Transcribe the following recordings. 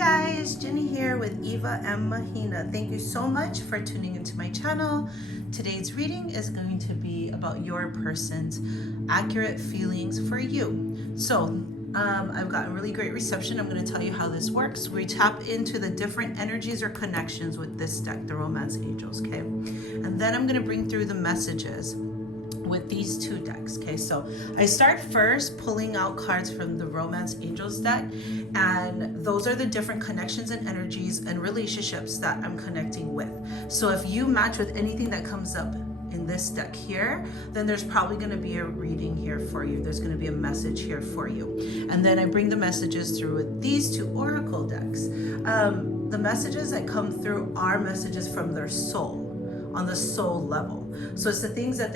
guys, Jenny here with 𝔽𝕆𝕃𝕃. Thank you so much for tuning into my channel. Today's reading is going to be about your person's accurate feelings for you. So I've gotten really great reception. I'm going to tell you how this works. We tap into the different energies or connections with this deck, the Romance Angels, okay? And then I'm going to bring through the messages with these two decks, okay? So I start first pulling out cards from the Romance Angels deck, and those are the different connections and energies and relationships that I'm connecting with. So if you match with anything that comes up in this deck here, then there's probably going to be a reading here for you. There's going to be a message here for you. And then I bring the messages through with these two oracle decks. The messages that come through are messages from their soul, on the soul level. So it's the things that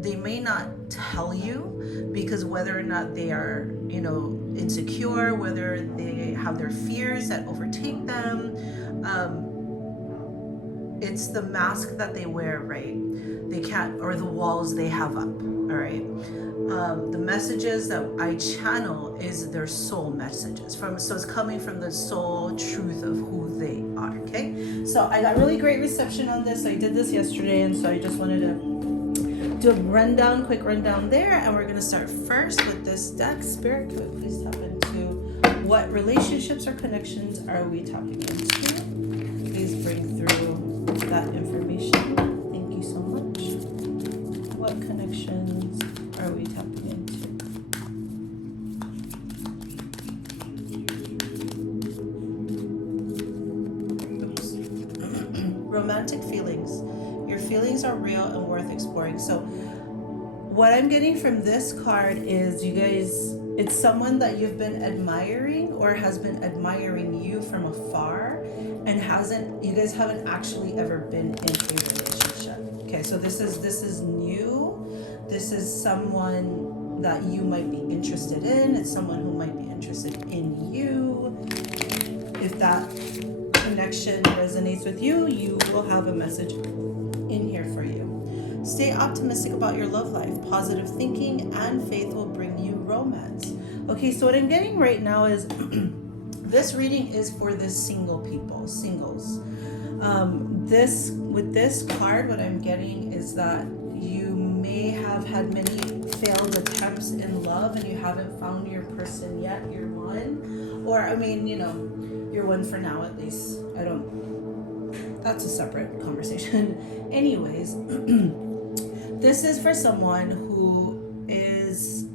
they may not tell you, because whether or not they are, insecure, whether they have their fears that overtake them, it's the mask that they wear, right? They can't, or the walls they have up, all right? The messages that I channel is their soul messages so it's coming from the soul truth of who they are, okay? So I got really great reception on this. I did this yesterday, and so I just wanted to do a quick rundown there, and we're gonna start first with this deck. Spirit, could we please tap into what relationships or connections are we tapping into? Please bring through that information. Thank you so much. What connections are we tapping into? Romantic feelings. Your feelings are real and worth exploring. So what I'm getting from this card is, you guys, it's someone that you've been admiring or has been admiring you from afar, and you guys haven't actually ever been in a relationship. Okay, so this is new. This is someone that you might be interested in. It's someone who might be interested in you. If that connection resonates with you, you will have a message in here for you. Stay optimistic about your love life. Positive thinking and faith will bring you romance. Okay, so what I'm getting right now is this reading is for the singles. With this card, what I'm getting is that you may have had many failed attempts in love, and you haven't found your person yet, your one. Or, your one for now, at least. That's a separate conversation. Anyways, this is for someone who is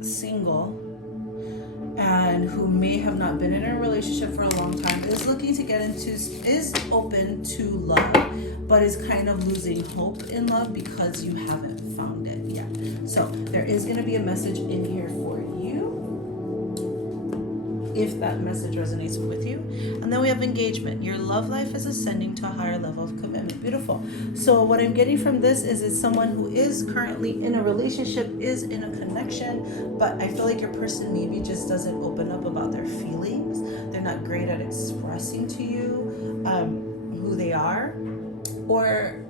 single and who may have not been in a relationship for a long time, is open to love, but is kind of losing hope in love because you haven't found it yet. So there is going to be a message in here for you, if that message resonates with you. And then we have engagement. Your love life is ascending to a higher level of commitment. Beautiful. So what I'm getting from this is it's someone who is currently in a relationship, is in a connection, but I feel like your person maybe just doesn't open up about their feelings. They're not great at expressing to you who they are. Or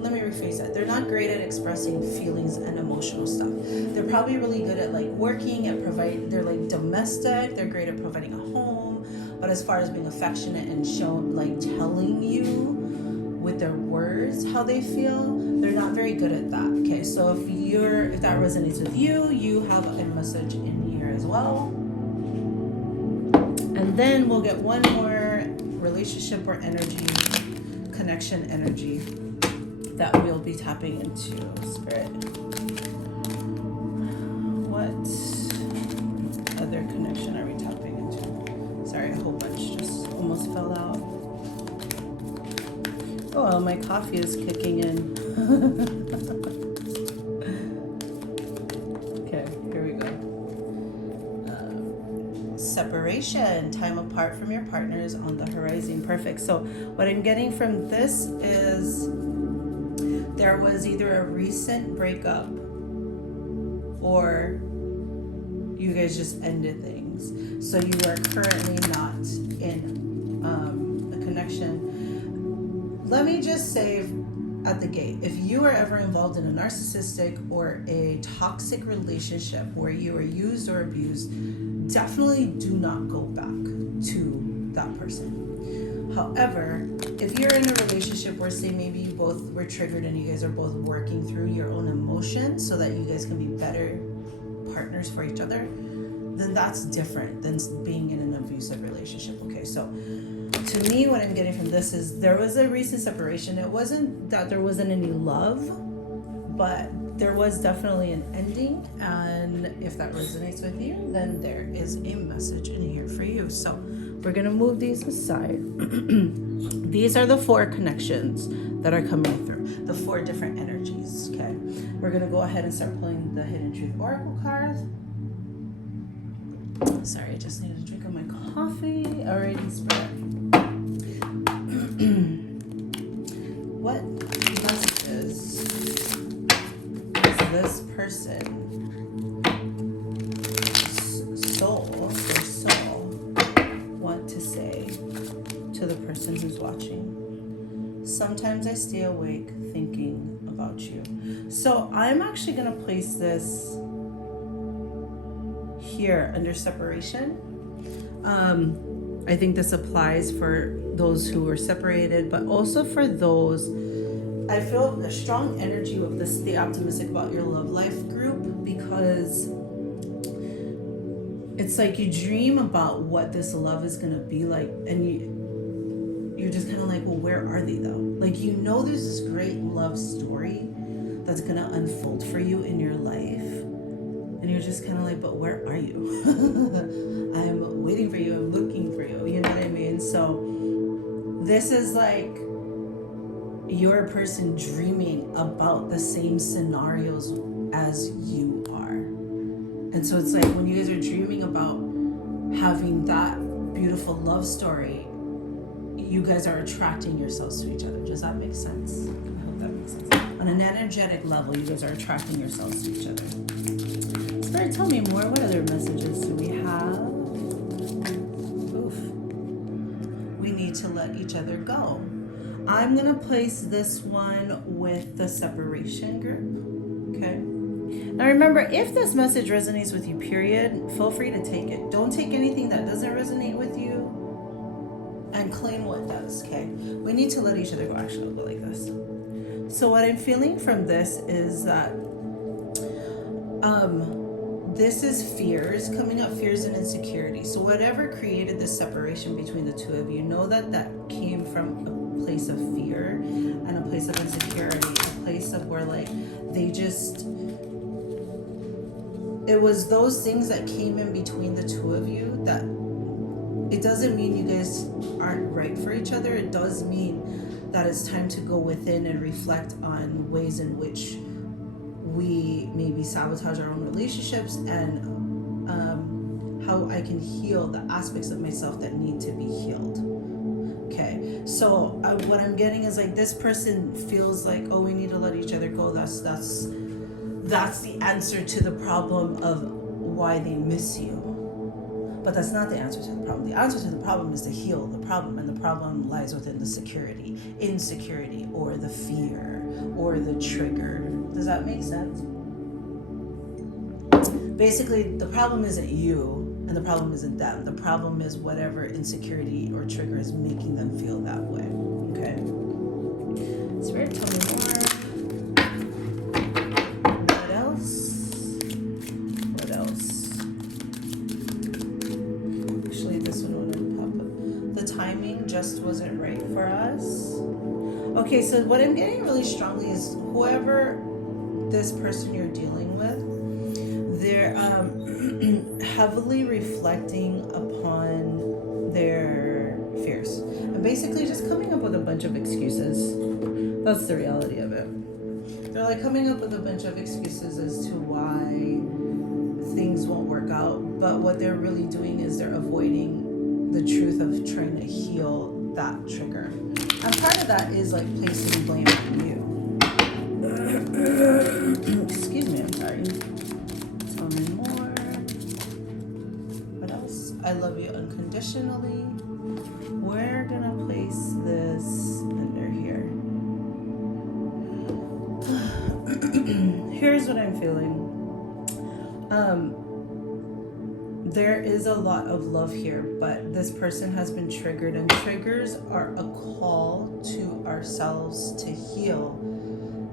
let me rephrase that. They're not great at expressing feelings and emotional stuff. They're probably really good at working at they're domestic. They're great at providing a home, but as far as being affectionate and telling you with their words how they feel, they're not very good at that. Okay, so if that resonates with you, you have a message in here as well. And then we'll get one more relationship or energy, connection energy, that we'll be tapping into. Spirit, what other connection are we tapping into? Sorry, a whole bunch just almost fell out. Oh, my coffee is kicking in. Okay, here we go. Separation, time apart from your partners on the horizon. Perfect. So what I'm getting from this is there was either a recent breakup or you guys just ended things. So you are currently not in a connection. Let me just say at the gate, if you are ever involved in a narcissistic or a toxic relationship where you are used or abused, definitely do not go back to that person. However, if you're in a relationship where, say, maybe you both were triggered and you guys are both working through your own emotions so that you guys can be better partners for each other, then that's different than being in an abusive relationship. Okay, so to me, what I'm getting from this is there was a recent separation. It wasn't that there wasn't any love, but there was definitely an ending. And if that resonates with you, then there is a message in here for you. So we're going to move these aside. These are the 4 connections that are coming through, the 4 different energies. Okay, we're going to go ahead and start pulling the Hidden Truth Oracle cards. Sorry, I just needed a drink of my coffee. Alrighty, Spirit. What messages does this person, soul, want to say to the person who's watching? Sometimes I stay awake thinking about you. So I'm actually going to place this here under separation. I think this applies for those who were separated, but also for those, I feel a strong energy of the Stay Optimistic About Your Love Life group, because it's like you dream about what this love is going to be like, and you're just kind of like, well, where are they though? Like, you know, there's this great love story that's going to unfold for you in your life. And you're just kind of like, but where are you? I'm waiting for you. I'm looking for you. You know what I mean? So this is like your person dreaming about the same scenarios as you are. And so it's like when you guys are dreaming about having that beautiful love story, you guys are attracting yourselves to each other. Does that make sense? I hope that makes sense. On an energetic level, you guys are attracting yourselves to each other. Spirit, tell me more. What other messages do we have? Oof. We need to let each other go. I'm going to place this one with the separation group. Okay. Now remember, if this message resonates with you, period, feel free to take it. Don't take anything that doesn't resonate with you and claim what does, okay? We need to let each other go. Actually, I'll go like this. So what I'm feeling from this is that this is fears coming up, fears and insecurity. So whatever created this separation between the two of you, know that that came from a place of fear and a place of insecurity, a place of where like they just, it was those things that came in between the two of you that it doesn't mean you guys aren't right for each other. It does mean that it's time to go within and reflect on ways in which we maybe sabotage our own relationships and how I can heal the aspects of myself that need to be healed. Okay, so what I'm getting is like this person feels like, oh, we need to let each other go. That's the answer to the problem of why they miss you. But that's not the answer to the problem. The answer to the problem is to heal the problem, and the problem lies within the security, insecurity, or the fear, or the trigger. Does that make sense? Basically, the problem isn't you, and the problem isn't them. The problem is whatever insecurity or trigger is making them feel that way. Okay? Spirit, tell me more. What else? What else? Actually, this one wouldn't pop up. The timing just wasn't right for us. Okay, so what I'm getting really strongly is whoever this person you're dealing with, they're heavily reflecting upon their fears and basically just coming up with a bunch of excuses. That's the reality of it. They're like coming up with a bunch of excuses as to why things won't work out, but what they're really doing is they're avoiding the truth of trying to heal that trigger. And part of that is like placing blame on you. Excuse me, I'm sorry. Tell me more. What else? I love you unconditionally. We're gonna place this under here. Here's what I'm feeling. there is a lot of love here, but this person has been triggered, and triggers are a call to ourselves to heal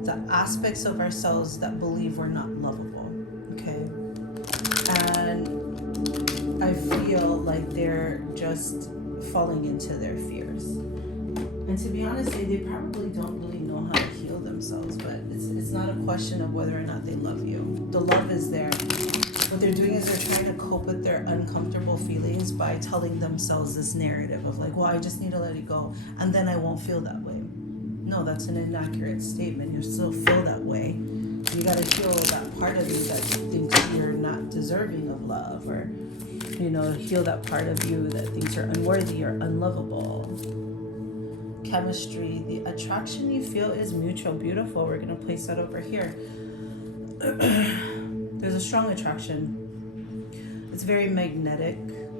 the aspects of ourselves that believe we're not lovable, okay? And I feel like they're just falling into their fears. And to be honest, they probably don't really know how to heal themselves, but it's not a question of whether or not they love you. The love is there. What they're doing is they're trying to cope with their uncomfortable feelings by telling themselves this narrative of like, well, I just need to let it go, and then I won't feel that way. No, that's an inaccurate statement. You still feel that way. You got to heal that part of you that thinks you're not deserving of love, or, you know, heal that part of you that thinks you're unworthy or unlovable. Chemistry, the attraction you feel is mutual. Beautiful. We're going to place that over here. There's a strong attraction. It's very magnetic.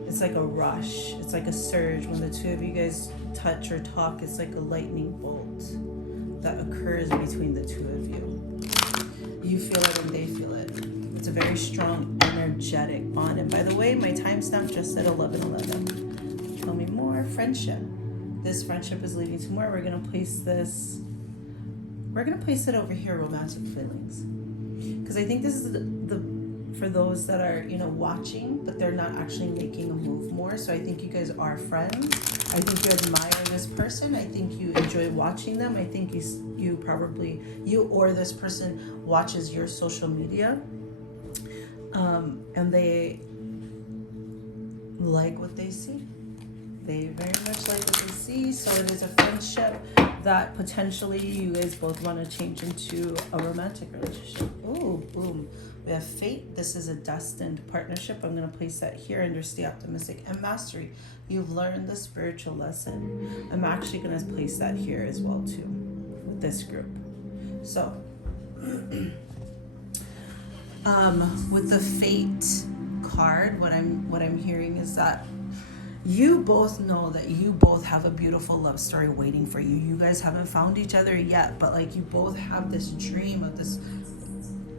It's like a rush. It's like a surge. When the two of you guys touch or talk, it's like a lightning bolt that occurs between the two of you. You feel it and they feel it. It's a very strong, energetic bond. And by the way, my timestamp just said 11:11. Tell me more. Friendship. This friendship is leading to more. We're going to place this. We're going to place it over here, romantic feelings. Because I think this is the for those that are, you know, watching, but they're not actually making a move more. So I think you guys are friends. I think you admire this person. I think you enjoy watching them. I think you probably, you or this person watches your social media. And they like what they see. They very much like what they see. So it is a friendship that potentially you guys both want to change into a romantic relationship. Ooh, boom. We have fate. This is a destined partnership. I'm going to place that here under stay optimistic and mastery. You've learned the spiritual lesson. I'm actually going to place that here as well too with this group. So with the fate card, what I'm hearing is that you both know that you both have a beautiful love story waiting for you. You guys haven't found each other yet, but like you both have this dream of this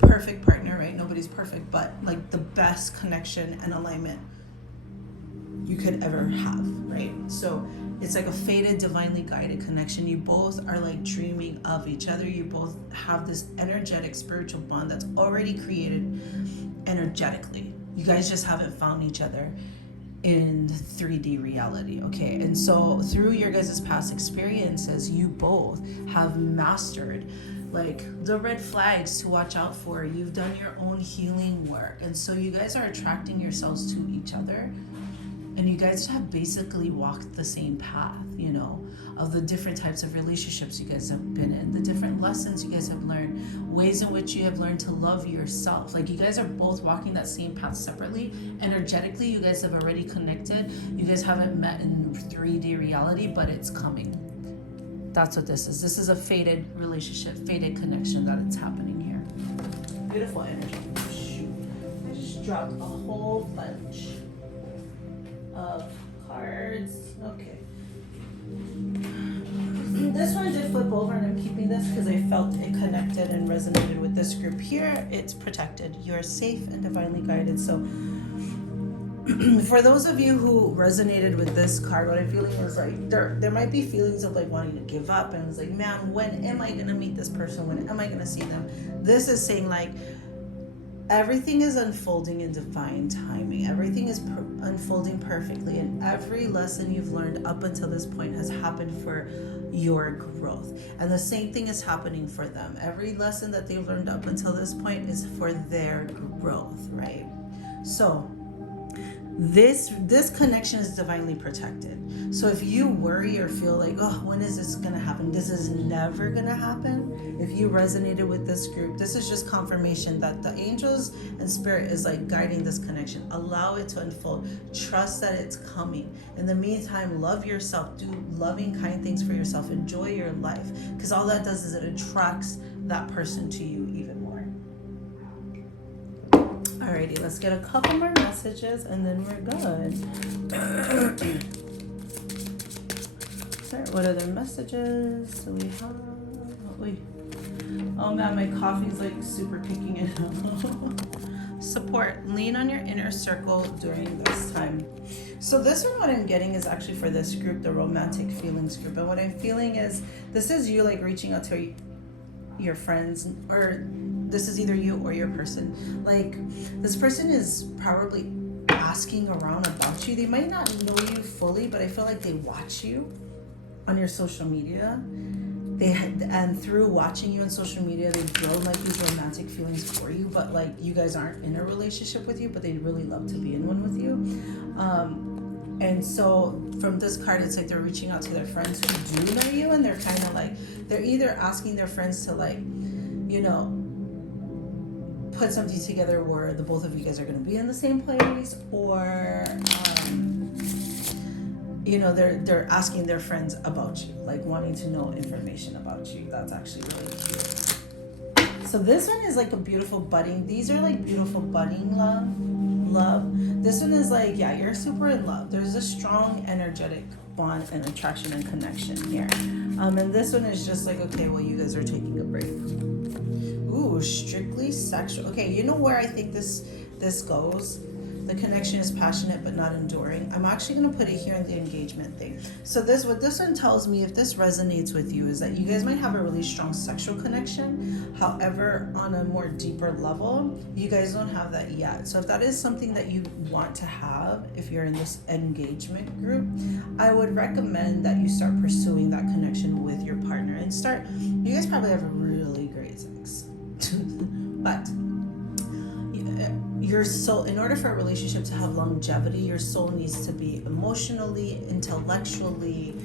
perfect partner, right? Nobody's perfect, but like the best connection and alignment you could ever have, right? So it's like a fated, divinely guided connection. You both are like dreaming of each other. You both have this energetic spiritual bond that's already created energetically. You guys just haven't found each other in 3D reality, okay? And so through your guys' past experiences, you both have mastered like the red flags to watch out for. You've done your own healing work, and so you guys are attracting yourselves to each other, and you guys have basically walked the same path, you know, of the different types of relationships you guys have been in, the different lessons you guys have learned, ways in which you have learned to love yourself. Like you guys are both walking that same path separately. Energetically, you guys have already connected. You guys haven't met in 3D reality, but it's coming. That's what this is. This is a fated relationship, fated connection that it's happening here. Beautiful energy. Shoot. I just dropped a whole bunch of cards. Okay. This one did flip over, and I'm keeping this because I felt it connected and resonated with this group here. It's protected. You're safe and divinely guided. So for those of you who resonated with this card, what I'm feeling is like there might be feelings of like wanting to give up, and it's like, man, when am I gonna meet this person? When am I gonna see them? This is saying like everything is unfolding in divine timing. Everything is unfolding perfectly, and every lesson you've learned up until this point has happened for your growth. And the same thing is happening for them. Every lesson that they've learned up until this point is for their growth, right? So this connection is divinely protected. So if you worry or feel like, oh, when is this gonna happen? This is never gonna happen. If you resonated with this group, this is just confirmation that the angels and spirit is like guiding this connection. Allow it to unfold. Trust that it's coming. In the meantime, love yourself. Do loving, kind things for yourself. Enjoy your life, because all that does is it attracts that person to you even more. Alrighty, let's get a couple more messages and then we're good. Alright, what other messages do we have? Oh man, my coffee's like super kicking in. support. Lean on your inner circle during this time. So this one, what I'm getting is actually for this group, the romantic feelings group. And what I'm feeling is this is you like reaching out to your friends, or this is either you or your person. Like this person is probably asking around about you. They might not know you fully, but I feel like they watch you on your social media. And through watching you on social media, they've grown like these romantic feelings for you, but like you guys aren't in a relationship with you, but they'd really love to be in one with you. And so from this card, it's like they're reaching out to their friends who do know you, and they're kind of like, they're either asking their friends to like, you know, put something together where the both of you guys are going to be in the same place, or you know, they're asking their friends about you, like wanting to know information about you. That's actually really cute. So this one is like a beautiful budding. These are like beautiful budding love. This one is like, yeah, you're super in love. There's a strong energetic bond and attraction and connection here. And this one is just like, okay, well, you guys are taking a break. Ooh, strictly sexual. Okay, you know where I think this goes? The connection is passionate but not enduring. I'm actually going to put it here in the engagement thing. So what this one tells me, if this resonates with you, is that you guys might have a really strong sexual connection. However, on a more deeper level, you guys don't have that yet. So if that is something that you want to have, if you're in this engagement group, I would recommend that you start pursuing that connection with your partner and start. You guys probably have a really great sex. But your soul, in order for a relationship to have longevity, your soul needs to be emotionally, intellectually,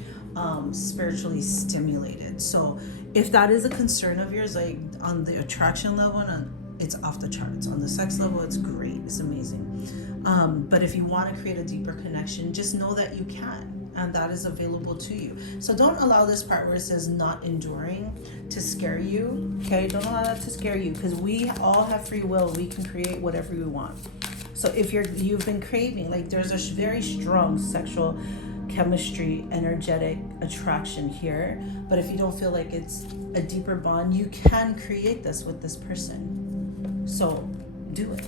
spiritually stimulated. So if that is a concern of yours, like on the attraction level, it's off the charts. On the sex level, it's great, it's amazing. But if you want to create a deeper connection, just know that you can, and that is available to you. So don't allow this part where it says not enduring to scare you, okay? Don't allow that to scare you, because we all have free will. We can create whatever we want. So if you've been craving, like there's a very strong sexual chemistry, energetic attraction here, but if you don't feel like it's a deeper bond, you can create this with this person. So do it.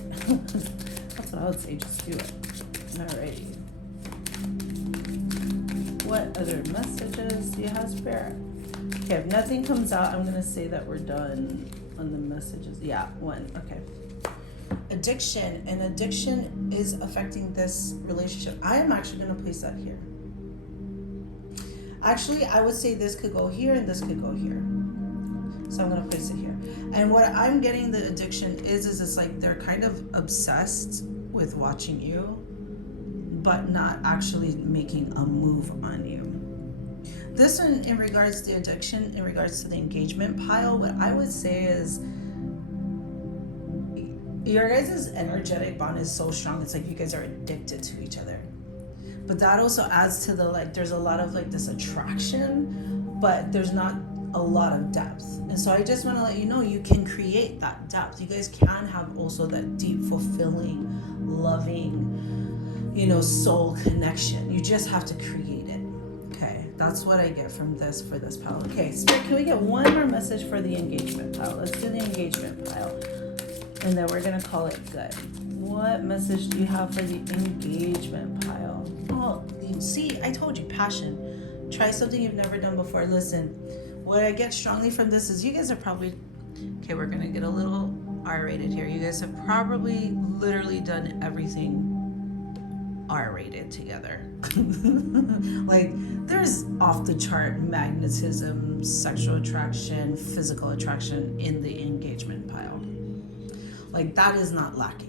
That's what I would say, just do it. Alrighty. What other messages do you have, Spirit? Okay, if nothing comes out, I'm going to say that we're done on the messages. Yeah, one. Okay. Addiction. And addiction is affecting this relationship. I am actually going to place that here. Actually, I would say this could go here and this could go here. So I'm going to place it here. And what I'm getting the addiction is it's like they're kind of obsessed with watching you, but not actually making a move on you. This one, in regards to the addiction, in regards to the engagement pile, what I would say is your guys' energetic bond is so strong. It's like you guys are addicted to each other. But that also adds to the, like, there's a lot of like this attraction, but there's not a lot of depth. And so I just want to let you know, you can create that depth. You guys can have also that deep, fulfilling, loving, you know, soul connection. You just have to create it. Okay, that's what I get from this for this pile. Okay, Spirit, can we get one more message for the engagement pile? Let's do the engagement pile, and then we're gonna call it good. What message do you have for the engagement pile? Oh, see, I told you, passion. Try something you've never done before. Listen, what I get strongly from this is you guys are probably, okay, we're gonna get a little R-rated here. You guys have probably literally done everything R-rated together. Like there's off the chart magnetism, sexual attraction, physical attraction in the engagement pile. Like that is not lacking.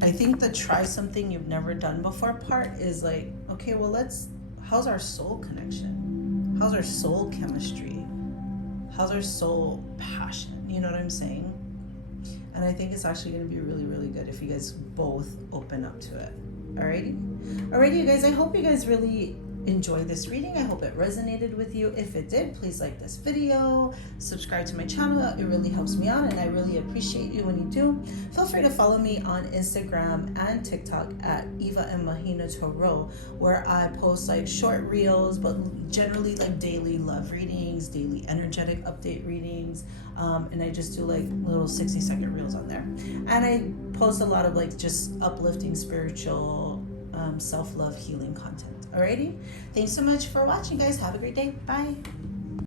I think the try something you've never done before part is like, okay, well how's our soul connection? How's our soul chemistry? How's our soul passion? You know what I'm saying? And I think it's actually going to be really, really good if you guys both open up to it. Alrighty, you guys. I hope you guys really enjoy this reading. I hope it resonated with you. If it did, please like this video, subscribe to my channel. It really helps me out, and I really appreciate you when you do. Feel free to follow me on Instagram and TikTok at 𝕃𝕩Tᙜ, where I post like short reels, but generally like daily love readings, daily energetic update readings, and I just do like little 60-second reels on there. And I post a lot of like just uplifting spiritual self-love healing content. Alrighty, thanks so much for watching, guys. Have a great day. Bye.